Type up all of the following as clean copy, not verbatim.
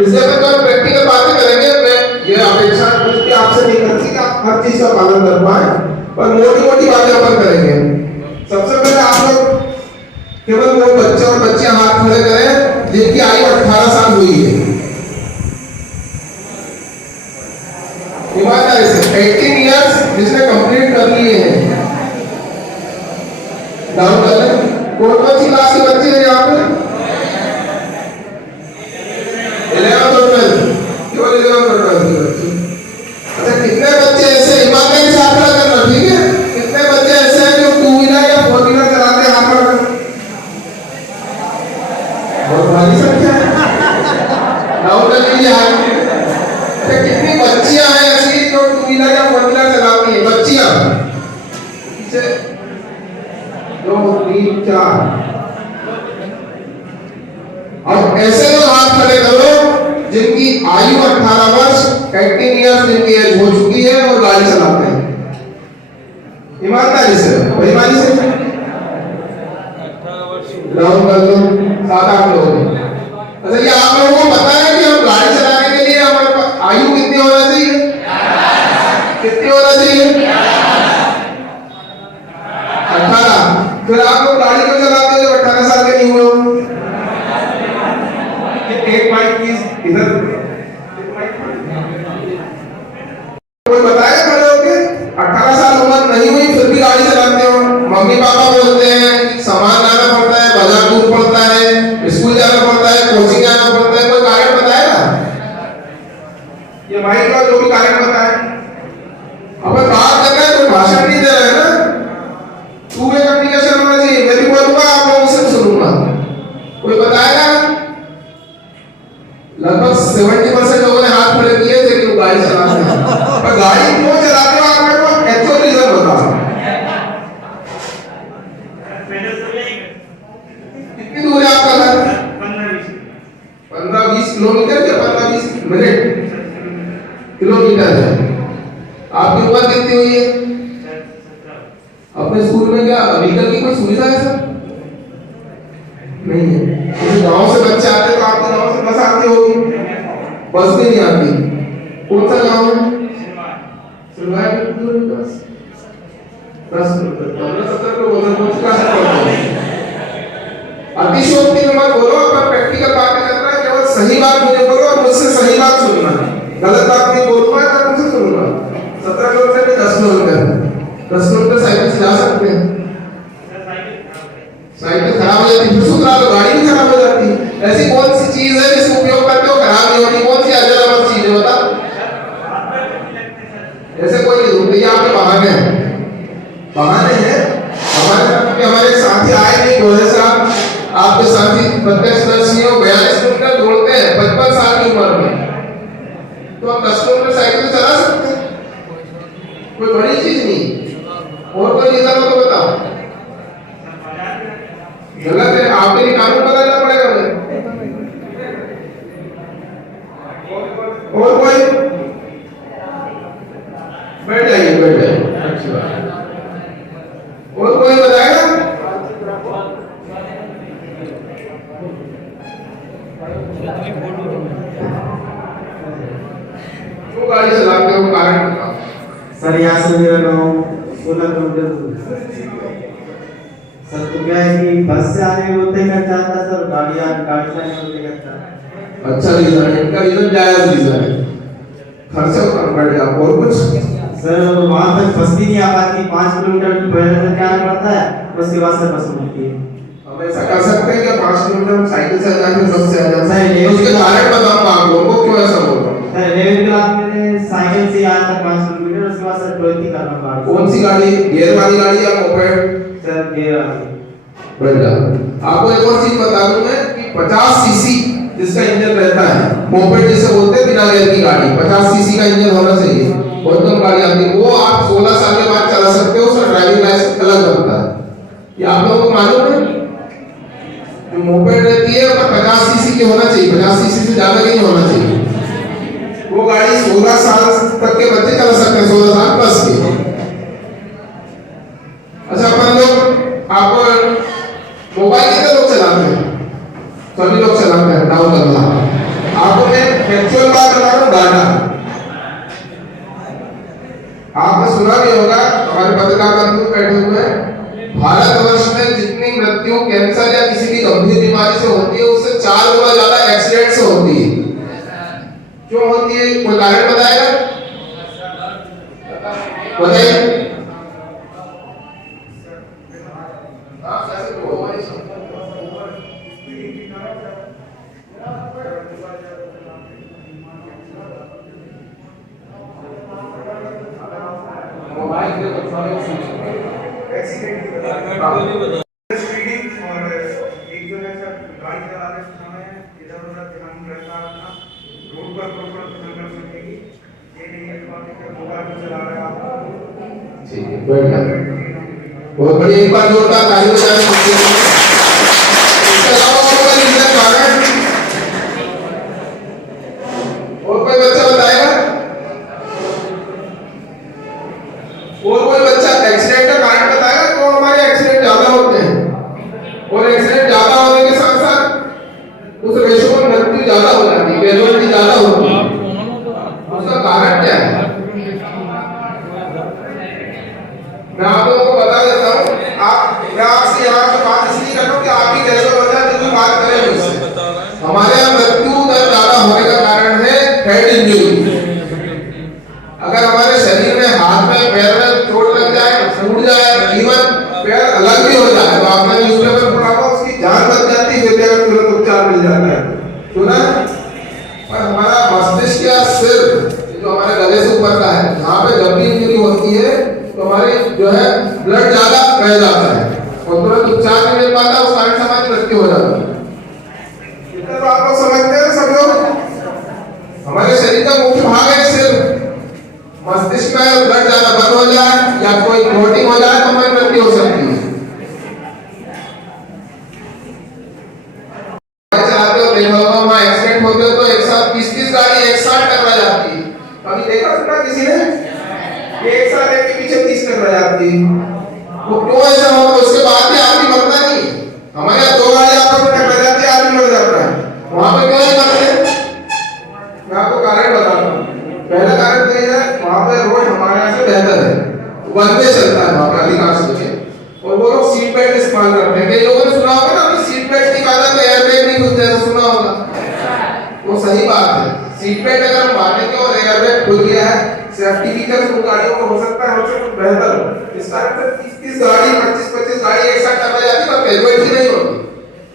इसलिए अपन जो प्रैक्टिकल बातें करेंगे, मैं ये अपेक्षा मुझे आपसे नहीं करती कि आप हर चीज का पालन कर पाए, पर मोटी मोटी बातें अपन करेंगे। सबसे पहले आप लोग केवल वो बच्चे और बच्चियां हाथ खड़े करें जिनकी आयु 18 साल हुई है। ईमानदारी से 18 इयर्स जिसने कंप्लीट कर लिए हैं, डाउन कर लें। कौन सी क्लास के बच्चे हैं यहाँ पे? 11th और 12th, केवल 11th और 12th के बच्चे। अच्छा, कितने बच्चे ऐसे, ईमानदारी से आंकड़ा करना, ठीक है? कितने बच्चे ऐसे हैं जो 2 व्हीलर या 4 व्हीलर चलाते हैं? आंकड़ा करना। बहुत भारी संख्या है, डाउन कर लीजिए हाथ। अच्छा, कितनी बच्चियां हैं ऐसी जो 2 व्हीलर या 4 व्हीलर चलाती हैं? बच्चियां 2 3 4। अब ऐसे लोग हाथ खड़े करो जिनकी आयु 18 वर्ष, 18 इयर्स जिनकी एज हो चुकी है और गाड़ी चलाते हैं। ईमानदारी से, बेईमानी से। 18 वर्ष डाउन कर दो, 7-8 लोग। अच्छा, ये आप लोगों को पता है कि हम गाड़ी चलाने के लिए हमारे पास आयु कितनी होना चाहिए? कितनी होना चाहिए? 18। फिर आप लोग गाड़ी क्यों चलाते हो जब 18 साल के नहीं हुए हो? एक माइक प्लीज इधर। कोई बताएगा खड़े होके? 18 साल उम्र नहीं हुई फिर भी गाड़ी चलाते हो। मम्मी पापा बोलते हैं सामान लाना पड़ता है, बाजार दूर पड़ता है, स्कूल जाना पड़ता है, कोचिंग जाना पड़ता है, कोई कारण बताएगा? ये माइक का जो भी कारण बताए। अब बात कर रहे हैं, कोई भाषण नहीं दे रहे हैं ना। टू वे कम्युनिकेशन होना चाहिए, मैं भी बोलूंगा आप लोगों से सुनूंगा। कोई बताएगा? लगभग 70% लोगों ने हाथ खड़े किए थे कि वो गाड़ी चलाते हैं, पर गाड़ी क्यों चलाते हो आप मेरे को एक्चुअल रीजन बताओ। कितनी दूर है आपका घर? 15-20 किलोमीटर या 15-20 मिनट किलोमीटर है। आपकी उम्र कितनी हुई है? अपने स्कूल में क्या व्हीकल की कोई सुविधा है सर? नहीं है। गांव से बच्चे आते तो आपके गांव से बस आती होगी, बस भी नहीं आती। कौन सा गांव है? सिलवाया कितनी दूर है? 10 किलोमीटर। 15-17 किलोमीटर कौन सी क्लास में पढ़ते हैं? अतिशयोक्ति में मत बोलो, पर प्रैक्टिकल बातें करना है। केवल सही बात मुझे बोलो और मुझसे सही बात सुनना। गलत बात नहीं बोलूंगा तो मुझसे सुनूंगा। 17 किलोमीटर में 10 किलोमीटर, 10 किलोमीटर साइकिल से जा सकते हैं। साइकिल खराब हो जाती है, फिर सुधरा लो, गाड़ी भी खराब हो जाती है। ऐसी कौन सी चीज है जिसका उपयोग करते हो खराब नहीं होती? कौन सी अजर चीज है बता? ऐसे कोई नहीं होती, आपके बहाने हैं, बहाने हैं। हमारे साथी आए नहीं, गोरे साहब आपके साथी प्रत्यक्षदर्शियों 42 किलोमीटर दौड़ते हैं 55 साल की उम्र में, तो आप 10 किलोमीटर साइकिल चला सकते हैं, कोई बड़ी चीज नहीं। और कोई रीजन हो तो बताओ। गलत है, आपके लिए कानून बदलना पड़ेगा मुझे। और कोई? बैठ जाइए, बैठ जाइए, अच्छी बात है। और कोई बताएगा? क्यों गाड़ी चलाते हो, कारण बताओ। सर यहाँ से मेरा गाँव 16 किलोमीटर दूर सर। तो क्या है कि बस से आने में होते खर्चा आता है सर, गाड़ी से आने में होते खर्चा। अच्छा रीजन है, इनका रीजन जायज रीजन है, खर्चा कम बढ़ गया। और कुछ? सर वहाँ तक बस भी नहीं आ पाती, 5 किलोमीटर पहले से जाना पड़ता है, उसके बाद से बस मिलती है। हम ऐसा कर सकते हैं कि 5 किलोमीटर हम साइकिल से जाके बस से आ जाते हैं। सर उसके कारण बताऊंगा आप लोगों को क्यों ऐसा बोल रहा हूँ। सर 11th क्लास में साइकिल से यहाँ तक 5 किलोमीटर, उसके बाद सर 12th करना पड़ा। कौन सी गाड़ी? गियर वाली गाड़ी या मोपेड? सर गियर वाली। बढ़िया। आपको एक और चीज बता दूं मैं कि 50 सीसी जिसका इंजन रहता है, मोपेड जिसे बोलते हैं बिना गियर की गाड़ी, 50 सीसी का इंजन होना चाहिए। बहुत कम गाड़ी आती है, वो आप 16 साल के बाद चला सकते हो, उसका ड्राइविंग लाइसेंस अलग बनता है। ये आप लोगों को मालूम है? जो मोपेड रहती है वो 50 सीसी की होना चाहिए, 50 सीसी से ज्यादा नहीं होना चाहिए। वो गाड़ी 16 साल तक के बच्चे चला सकते हैं, 16 साल प्लस के। अच्छा, अपन लोग आप मोबाइल कितने लोग चलाते हैं? सभी लोग चलाते हैं, डाउन करना। आपको मैं फैक्चुअल बात बता रहा हूँ, डाटा। आपने सुना भी होगा, हमारे पत्रकार बंधु बैठे हुए हैं, भारतवर्ष में जितनी मृत्यु कैंसर या किसी भी गंभीर बीमारी से होती है उससे 4 गुना ज्यादा एक्सीडेंट से होती है। क्यों होती है, कोई कारण बताएगा? बताइए। मोबाइल के स्पीडिंग और एक जो है सर गाड़ी चलाते समय इधर उधर ध्यान रहता है अपना, रोड पर प्रॉपर कंट्रोल सकेगी। ये नहीं है कि मोबाइल में चला रहे हैं आप। ठीक है, बढ़िया, बहुत बढ़िया। एक बार जोरदार ताली बजाएं सबके लिए। इसके अलावा और कोई रीजन कारण, और कोई बच्चा बताएगा? और कोई बच्चा एक्सीडेंट का कारण बताएगा? तो हमारे एक्सीडेंट ज्यादा होते हैं, और एक्सीडेंट ज्यादा होने के साथ साथ उस रेशो में मृत्यु ज्यादा हो जाती है, कैजुअलिटी ज्यादा होती है। उसका कारण क्या है? मैं आप लोगों को बता देता हूँ। मैं आपसे यहाँ पे बात इसलिए कर रहा हूँ कि आपकी कैसे बता जो बात करें मुझसे। हमारे यहाँ मृत्यु दर ज्यादा होने का कारण है हेड इंजरी। अगर हमारे शरीर में, हाथ में, पैर में चोट लग जाए, फूट जाए, इवन पैर अलग भी हो जाए, तो आपने न्यूज़पेपर पढ़ा होगा, उसकी जान बच जाती है यदि अगर तुरंत उपचार मिल जाता है। सुना? और हमारा मस्तिष्क या सिर जो हमारे गले से ऊपर का है, यहाँ पे जब भी इंजरी होती है तो हमारी जो है ब्लड ज्यादा बह जाता है और तुरंत उपचार नहीं मिल पाता, उस कारण से हमारी मृत्यु हो जाती है। इतना तो आप लोग समझते हैं सब लोग। हमारे शरीर का मुख्य भाग है सिर। मस्तिष्क में ब्लड ज्यादा बंद हो जाए या कोई क्लॉटिंग हो जाए तो हमारी मृत्यु हो सकती है। चलाते हो देखा होगा, वहाँ एक्सीडेंट होते हो तो एक साथ 20-30 गाड़ी एक साथ टकरा जाती है। कभी देखा सुना किसी ने? ये एक साथ एक के पीछे 30 टकरा जाती है। वो क्यों ऐसा होता है? उसके बाद भी आदमी मरता नहीं। हमारे यहाँ 2 गाड़ी आपस में टकरा जाती है, आदमी मर जाता है। वहाँ पे क्यों नहीं मरते? मैं आपको कारण बताता हूँ। पहला कारण तो ये है, वहाँ पे रोड हमारे यहाँ से बेहतर है, वन वे चलता है वहाँ पे अधिकांश जगह, और वो लोग सीट बेल्ट इस्तेमाल करते हैं। कई लोगों ने सुना होगा ना, सीट बेल्ट निकाला तो एयर बैग नहीं खुलते, ऐसा सुना होगा। वो सही बात है, सीट बेल्ट अगर हम मानेंगे और एयर बैग खुल गया है, सेफ्टी फीचर्स उन गाड़ियों को हो सकता है हमसे कुछ बेहतर हो। इस कारण से 30-30 गाड़ी, 25-25 गाड़ी एक साथ टकरा जाती है पर कैजुअलिटी नहीं होती।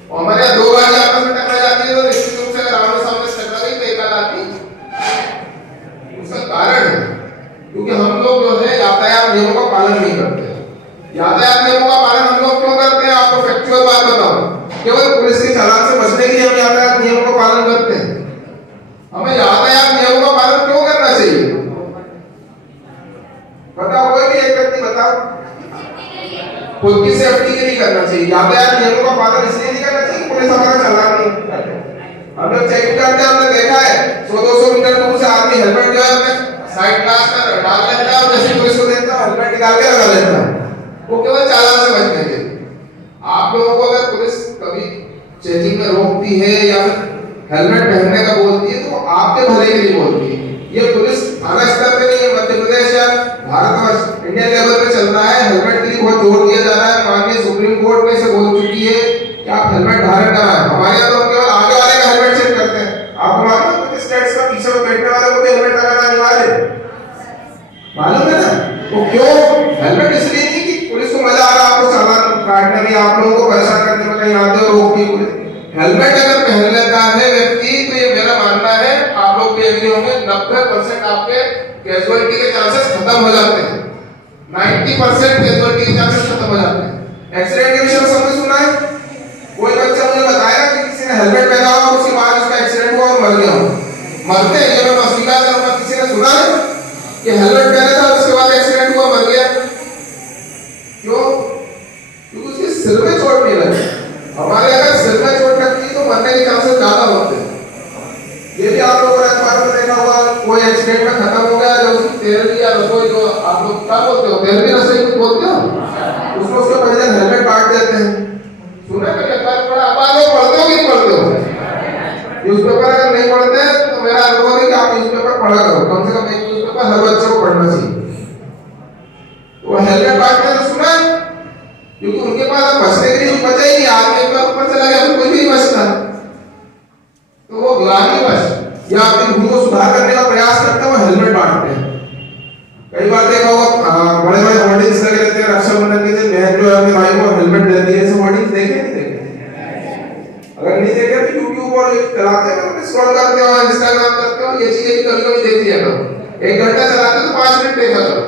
और हमारे यहाँ 2 गाड़ी आपस में टकरा जाती है तो निश्चित रूप से अगर आमने सामने टकरा गई तो एक आध आदमी। उसका कारण है क्योंकि हम लोग जो है यातायात नियमों का पालन नहीं करते। यातायात नियमों का पालन हम लोग क्यों करते हैं? आपको फैक्चुअल बात बताऊं, केवल पुलिस के चालान से बचने के लिए हम यातायात नियमों का पालन करते हैं। हमें यातायात नियमों का पालन क्यों करना चाहिए? बताओ, कोई भी एक व्यक्ति बताओ। खुद की सेफ्टी के लिए करना चाहिए। यातायात नियमों का पालन इसलिए नहीं करना चाहिए, पुलिस हमारा चालान नहीं करती। हम लोग चेकिंग करते हैं, हमने देखा है 100-200 मीटर दूर से आदमी हेलमेट जो है साइड ग्लास पर डाल लेता है और जैसे पुलिस को देखता है हेलमेट निकाल के लगा लेता है, वो केवल चालान से बचने के लिए। आप लोगों को अगर पुलिस कभी चेकिंग में रोकती है या हेलमेट पहनने का बोलती है तो आपके भले के लिए बोलती है। ये पुलिस थाना स्तर पे नहीं है, मध्य प्रदेश या भारतवर्ष इंडियन लेवल पे चल रहा है। हेलमेट के लिए बहुत जोर दिया जा रहा है। माननीय सुप्रीम कोर्ट में से बोल चुकी है कि आप हेलमेट धारण कराएं। हमारे यहाँ तो हम केवल आगे वाले का हेलमेट चेक करते हैं। आपको मालूम है कुछ स्टेट्स में पीछे में बैठने वाले को भी हेलमेट लगाना अनिवार्य है, मालूम है ना? तो क्यों? हेलमेट इसलिए नहीं कि पुलिस को मजा आ रहा है आपको चालान काटने में, आप लोगों को परेशान करने में, कहीं आते हो रोकती है पुलिस। हेलमेट अगर पहन लेता है व्यक्ति तो ये मेरा मानना है, आप लोग भी एग्री होंगे, 90% आपके कैजुअलिटी के चांसेस खत्म हो जाते हैं। 90% कैजुअलिटी के चांसेस खत्म हो जाते हैं। एक्सीडेंट के विषय में सबने सुना है? कोई बच्चा मुझे बताएगा कि किसी ने हेलमेट पहना होगा उसके बाद उसका एक्सीडेंट हुआ और मर गया हो? मरते हैं, ये मैं मसला करूंगा। किसी ने सुना है कि हेलमेट पहना था उसके बाद एक्सीडेंट हुआ, मर गया? क्यों? क्योंकि उसके सिर में चोट नहीं लगी। हमारे अगर सिर में चोट लगती तो मरने के चांसेस ज्यादा होते हैं। ये भी आप लोगों ने अखबार में देखा होगा, कोई एक्सीडेंट में खत्म हो गया, जो उसकी तेरहवीं या रसोई, जो आप लोग क्या बोलते हो, 13वीं रसोई कुछ बोलते हो, उसको उसके परिजन हेलमेट काट देते हैं। सुना कभी अखबार पढ़ा? आप लोग पढ़ते हो कि नहीं पढ़ते हो? न्यूज़पेपर अगर नहीं पढ़ते तो मेरा पढ़ा करो, कम से कम एक न्यूज़पेपर हर बच्चे को पढ़ना चाहिए। वो हेलमेट बांटने तो सुना है, क्योंकि उनके पास अब बचने के लिए कुछ बचा ही नहीं, आदमी एक बार ऊपर चला गया तो कोई भी नहीं बचता। तो वो ग्लानी या अपनी भूल को सुधार करने का प्रयास करते हैं, वो हेलमेट बांटते हैं। कई बार देखा होगा बड़े बड़े होर्डिंग्स लगे रहते हैं, रक्षाबंधन के दिन बहन जो है अपने भाई को हेलमेट देती है, ऐसे होर्डिंग्स देखे नहीं देखे? अगर नहीं देखे तो यूट्यूब और चलाते हो, स्क्रॉल करते हो, इंस्टाग्राम करते हो, ये चीजें भी कभी कभी देख लिया करो। 1 घंटा चलाते तो 5 मिनट देखा करो।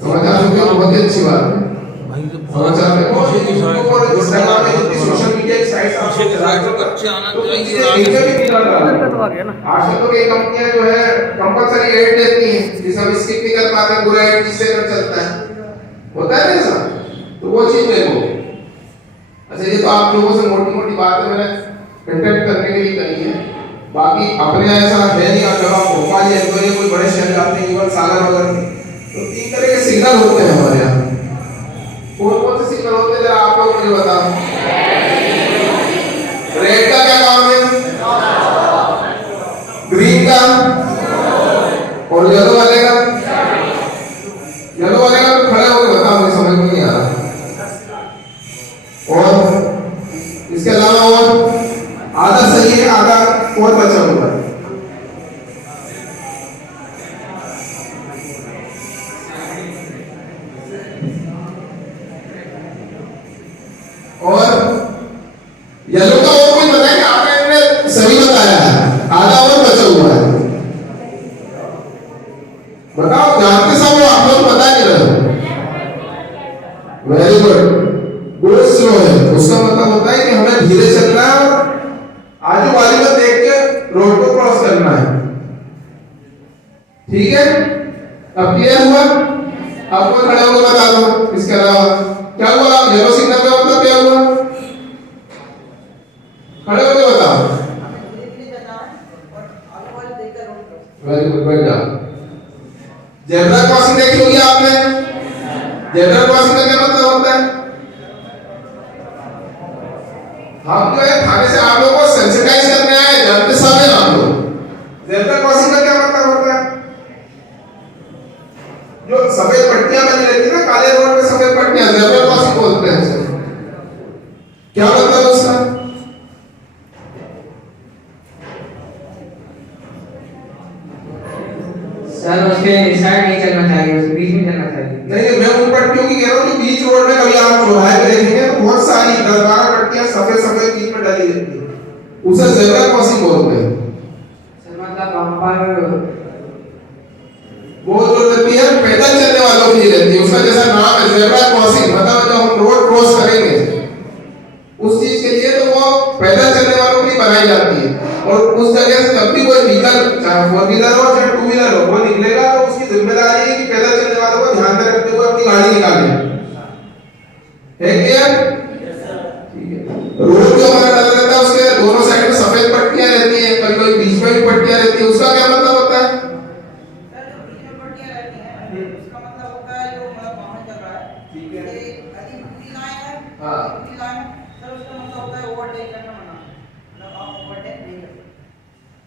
समाचार सुनते हो, बहुत ही अच्छी बात है। समाचार में यूट्यूब और इंस्टाग्राम में जितनी सोशल मीडिया की साइट्स आप बच्चे आना चाहिए। आजकल तो कई कंपनियां जो है कंपलसरी एड देती हैं, जिसे हम स्किप नहीं कर पाते, पूरा एड किससे कर चलता है, होता है ना ऐसा, तो वो चीज देखो। अच्छा, ये तो आप लोगों से मोटी मोटी बातें मैंने कंटेक्ट करने के लिए कही है, बाकी अपने ऐसा है नहीं। जब आप भोपाल या इंदौर कोई बड़े शहर जाते हैं, इवन सागर वगैरह, तो 3 तरह के सिग्नल होते हैं हमारे यहाँ। कौन कौन से सिग्नल होते हैं जरा आप लोग मुझे बताओ। रेड का क्या काम है? ग्रीन का, और येलो वाले का? येलो वाले का तो खड़े होकर बताओ, मुझे समझ में नहीं आ रहा। और इसके अलावा और आधा सही है, आधा और बचा हुआ है। और येलो का और कोई बताए? आपने सही बताया है, आधा और बचा हुआ है। बताओ, जानते सब हो आप लोग, बता नहीं रहे हो। Very good. गो स्लो है, उसका मतलब होता है कि हमें धीरे चलना है और आजू बाजू में देख के रोड को क्रॉस करना है। ठीक है, अब क्लियर हुआ? अब कोई खड़े होकर बता दो। इसके अलावा क्या हुआ? येलो सिग्नल का मतलब क्या हुआ? खड़े होकर बताओ। वेरी गुड, बैठ जाओ। जेब्रा क्रॉसिंग देखी होगी आपने? जेब्रा क्रॉसिंग का क्या मतलब होता है? हम जो है थाने से आप लोगों को सेंसिटाइज करने आए, जानते सब है आप लोग। जेब्रा क्रॉसिंग का क्या मतलब होता है? जो सफेद पट्टियां बनी रहती है ना, काले रोड पे सफेद पट्टियां, जेब्रा क्रॉसिंग बोलते हैं उसे। क्या मतलब है उसका? सर उसके साइड नहीं चलना चाहिए, उसके बीच में चलना चाहिए। नहीं, मैं उन पट्टियों की कह रहा हूँ कि बीच रोड में कभी आप चौराहे पे देखेंगे तो बहुत सारी 10-12 पट्टियां सफेद सफेद बीच में डाली रहती है, उसे जेब्रा क्रॉसिंग बोलते हैं। सर मतलब वहां पर वो जो रहती है पैदल चलने वालों के लिए रहती है, उसका जैसा नाम है जेब्रा क्रॉसिंग। मतलब जब हम रोड क्रॉस करेंगे उस चीज के लिए, तो वो पैदल चलने वालों के लिए बनाई जाती है। और उस जगह से जब भी कोई व्हीकल, चाहे 4 व्हीलर हो चाहे 2 व्हीलर हो, वो निकलेगा तो उसकी जिम्मेदारी है कि पैदल चलने वालों को ध्यान में रखते हुए अपनी गाड़ी निकाले। है क्लियर? ठीक है। रोड जो हमारा डला रहता है उसके दोनों साइड में सफेद पट्टियां रहती हैं, कभी कभी बीच में भी पट्टियां रहती है, उसका क्या मतलब होता है?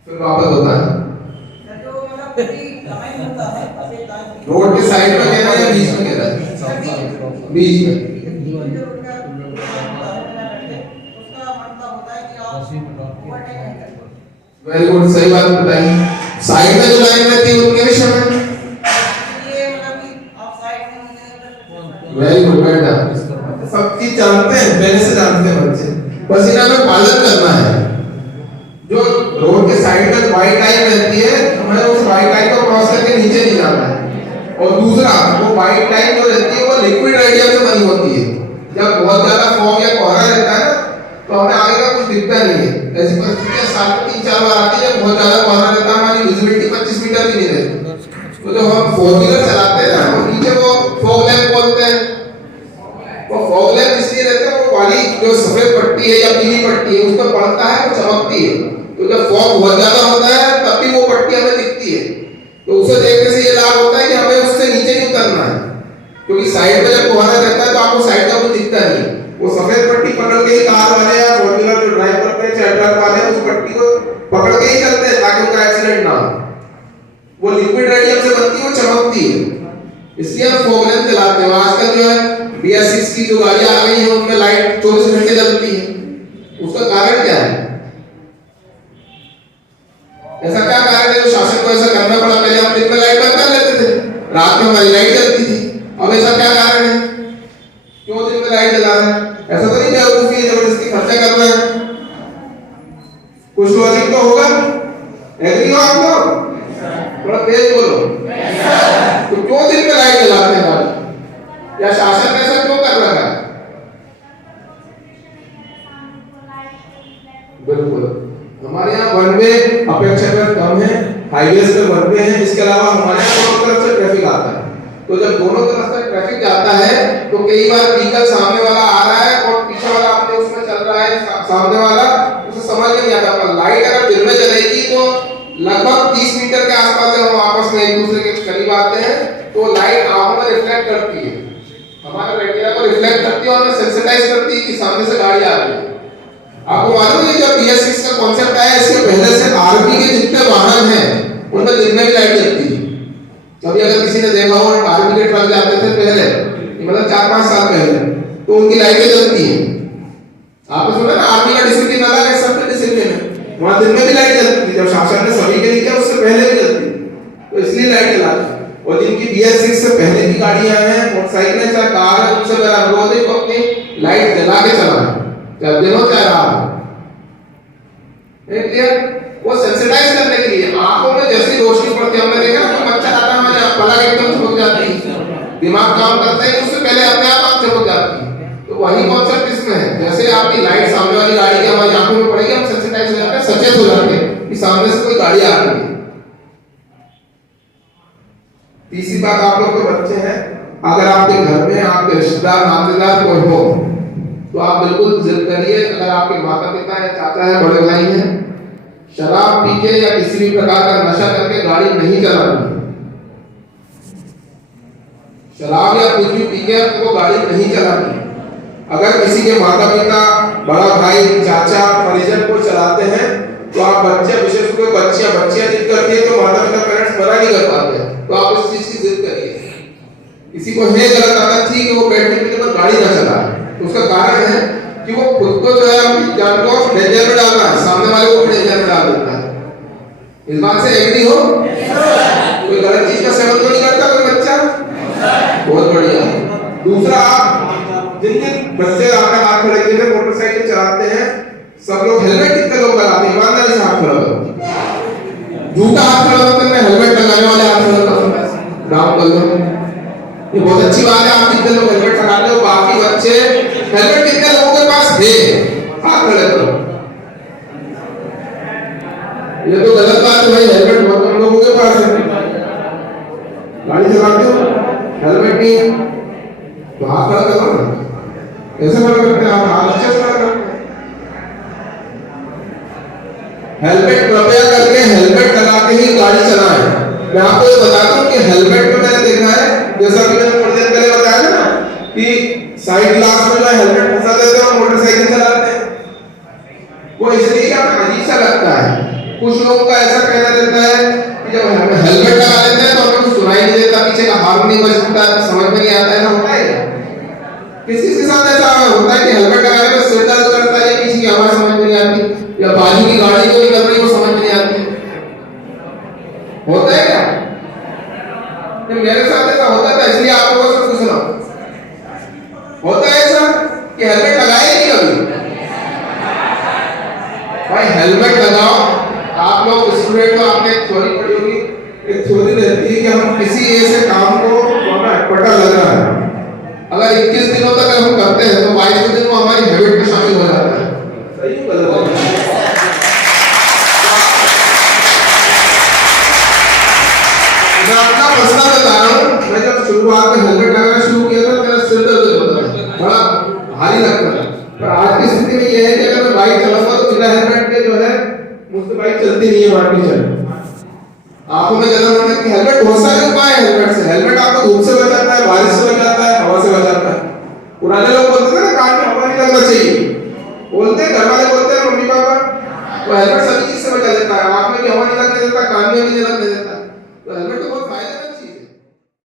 फिर वापस होता है रोड के साइड में कह रहा है या बीच में कह रहा है? बीच में। वेरी गुड, सही बात बताई। साइड में जो लाइन रहती है उनके विषय में वेरी गुड, बैठ जाओ। सब चीज जानते हैं, पहले से जानते हैं बच्चे, बस इन्हें हमें पालन करना है। जो रोड के साइड में व्हाइट लाइन रहती है, हमें उस व्हाइट लाइन को क्रॉस करके नीचे नहीं जाना है। और दूसरा, वो व्हाइट लाइन जो रहती है वो लिक्विड रेडियम से बनी होती है। जब बहुत ज्यादा फॉग या कोहरा रहता है ना, तो हमें आगे का कुछ दिखता नहीं है। ऐसी परिस्थितियां साल में 3-4 बार आती है, बहुत ज्यादा कोहरा रहता है, हमारी विजिबिलिटी 25 मीटर भी नहीं रहती। तो जब हम 4 व्हीलर चलाते हैं ना, तो नीचे वो फॉग लैंप बोलते हैं। वो फॉग लैंप इसलिए रहते हैं, वो वाली जो सफेद पट्टी है या पीली पट्टी है उस पर पड़ता है, वो चमकती है। तो जब फॉग बहुत ज्यादा होता है तब भी वो पट्टी हमें दिखती है। तो उसे देखने से ये लाभ होता है कि हमें उससे नीचे नहीं उतरना है, क्योंकि साइड पे जब कोहरा रहता है तो आपको साइड का कुछ दिखता नहीं। वो सफेद पट्टी पकड़ के ही कार वाले या 4 व्हीलर जो ड्राइव करते हैं, चाहे ट्रक वाले, उस पट्टी को पकड़ के ही चलते हैं ताकि उनका एक्सीडेंट वो लिक्विड रेडियम से बनती है, वो चमकती है, इसलिए हम फॉग लैंप जलाते हैं। आजकल जो है BS6 की जो गाड़ियां आ गई हैं उनमें लाइट 24 घंटे जलती है, उसका कारण क्या है? ऐसा क्या कारण है जो शासन को ऐसा करना पड़ा? पहले हम दिन में लाइट बंद कर लेते थे, रात में हमारी लाइट जलती थी, अब ऐसा क्या कारण है? क्यों दिन में लाइट जला रहे हैं? ऐसा तो नहीं बेवकूफी है, जबरदस्ती खर्चा कर रहे हैं, कुछ लॉजिक तो होगा। एग्री हो आप लोग? थोड़ा तेज बोलो। तो क्यों दिन में लाइट जलाते हैं गाड़ी? या शासन ऐसा क्यों कर रहा है? बिल्कुल, हमारे यहाँ वन वे अपेक्षाकृत कम है, हाईवेज पे वन वे है, इसके अलावा हमारे यहाँ दोनों तरफ से ट्रैफिक आता है। तो जब दोनों तरफ से ट्रैफिक जाता है तो कई बार व्हीकल सामने वाला आ रहा है और पीछे वाला अपने उसमें चल रहा है, सामने वाला उसे समझ में नहीं आता। पर लाइट अगर दिन में जलेगी तो लगभग 30 मीटर के आसपास जब हम आपस में एक दूसरे के करीब आते हैं तो लाइट आंखों में रिफ्लेक्ट करती है, हमारे रेटिना को रिफ्लेक्ट करती है और हमें सेंसिटाइज करती है कि सामने से गाड़ी आ रही है। आपको मालूम है जब BS6 का कॉन्सेप्ट आया इसके पहले से आरपी के जितने वाहन हैं उनमें दिन में भी लाइट जलती है। अभी अगर किसी ने देखा हो आर्मी के ट्रक जाते थे पहले, मतलब 4-5 साल पहले, तो उनकी लाइटें जलती हैं। आपने सुना ना आर्मी का डिसिप्लिन अलग है, सबका डिसिप्लिन है, वहां दिन में भी लाइट जलती थी। जब शासन ने सभी के लिए किया उससे पहले भी जलती, तो इसलिए लाइट जलाते। और जिनकी BS6 से पहले की गाड़ियां हैं, मोटरसाइकिलें चाहे कार है, उनसे मेरा अनुरोध है कि अपनी लाइट जला के चलाएं, चाहे दिन हो चाहे रात। क्लियर? वो सेंसिटाइज करने के लिए आंखों में जैसी रोशनी पड़ती है, हमने देखा ना बच्चा आता है हमारे यहाँ पलक एकदम चमक जाती है, दिमाग काम करता है उससे पहले अपने आप आंख चमक जाती है। तो वही कॉन्सेप्ट इसमें है, जैसे आपकी लाइट सामने वाली गाड़ी की हमारी आंखों में पड़ेगी, हम सेंसिटाइज हो जाते हैं, सचेत हो जाते हैं कि सामने से कोई गाड़ी आ रही है। तीसरी बात, आप लोग के बच्चे हैं, अगर आपके घर में आपके रिश्तेदार नातेदार कोई हो तो आप बिल्कुल जिद करिए, अगर आपके माता पिता या चाचा है, बड़े भाई हैं, शराब पी के या किसी भी प्रकार का नशा करके गाड़ी नहीं चलानी। शराब या कुछ भी पी के आपको गाड़ी नहीं चलानी। अगर किसी के माता पिता, बड़ा भाई, चाचा, परिजन को चलाते हैं तो आप बच्चे, विशेष रूप से बच्चियां जिद करती है तो माता पिता पेरेंट्स मना नहीं कर पाते, तो आप इस चीज की जिद करिए। किसी को है गलत आदत थी कि वो बैठने के लिए गाड़ी ना चलाए, उसका कारण है कि वो खुद को जो है जान को डेंजर में डाल रहा है, सामने वाले को डेंजर में डाल देता है। इस बात से एग्री हो? कोई गलत चीज का सेवन तो नहीं करता कोई बच्चा? बहुत बढ़िया। दूसरा, आप जिन जिन बच्चे आपका हाथ खड़े किए थे, मोटरसाइकिल चलाते हैं, सब लोग हेलमेट कितने लोग लगाते हैं? ईमानदारी से हाथ खड़ा करो। झूठा हाथ खड़ा करते हैं, हेलमेट लगाने वाले हाथ खड़ा करो, डाउन कर लो। ये बहुत अच्छी बात है, आप कितने लोग हेलमेट लगा रहे हो, बाकी बच्चे हेलमेट कितने लोगों के पास थे? हाथ खड़े करो। ये तो गलत बात है भाई, हेलमेट बहुत कम लोगों के पास है। गाड़ी चलाते हो हेलमेट नहीं है तो हाथ खड़ा करो ना, ऐसे खड़ा करते हैं, आप हाथ अच्छे से खड़ा करते हैं। हेलमेट कृपया करके हेलमेट लगा के ही गाड़ी चलाएं। मैं आपको ये बता दूं कि हेलमेट में मैंने देखा है, जैसा कि मैंने थोड़ी देर पहले बताया था ना कि साइड ग्लास में जो हेलमेट फंसा देते हैं और मोटरसाइकिल चलाते हैं, वो इसलिए हमें अजीब सा लगता है। कुछ लोगों का ऐसा कहना रहता है कि जब हम हेलमेट लगा लेते हैं तो हमें कुछ सुनाई नहीं देता, पीछे का हॉर्न नहीं बजता, समझ में नहीं आता है ना, होता है किसी के साथ ऐसा होता है कि हेलमेट लगाने में सिर दर्द करता है, पीछे की आवाज समझ में नहीं आती, या बाजू की गाड़ी जो निकल रही है वो समझ में नहीं आती, होता है क्या? मेरे साथ ऐसा होता था, इसलिए आप लोगों से पूछ रहा हूं, होता है ऐसा कि हेलमेट लगाए नहीं कभी? भाई हेलमेट लगाओ। आप लोग स्टूडेंट हो, आपने एक थ्योरी पढ़ी होगी, एक थ्योरी रहती है कि हम किसी ऐसे काम को हमें अटपटा लग रहा है, अगर 21 दिनों तक हम करते हैं तो 22वें दिन वो हमारी हैबिट में शामिल हो जाता है। सही है गलत है? मैं अपना मसला बता रहा हूँ, मैं जब शुरुआत में हेलमेट लगाना शुरू किया था मेरा सिर दर्द होता था, बड़ा भारी लगता था। पर आज की स्थिति में यह है कि अगर मैं बाइक चलाऊंगा तो बिना हेलमेट के जो है मुझसे बाइक चलती नहीं है, बात नहीं चल। आंखों में जलन होने की हेलमेट, बहुत सारे उपाय है हेलमेट से। हेलमेट आपको धूप से बचाता है, बारिश से बचाता है, हवा से बचाता है। पुराने लोग बोलते थे ना कान में हवा नहीं लगना चाहिए, बोलते घर वाले बोलते हैं मम्मी पापा, वो हेलमेट सभी चीज से बचा देता है, आंख में भी हवा नहीं लगने देता, कान में भी नहीं लगता,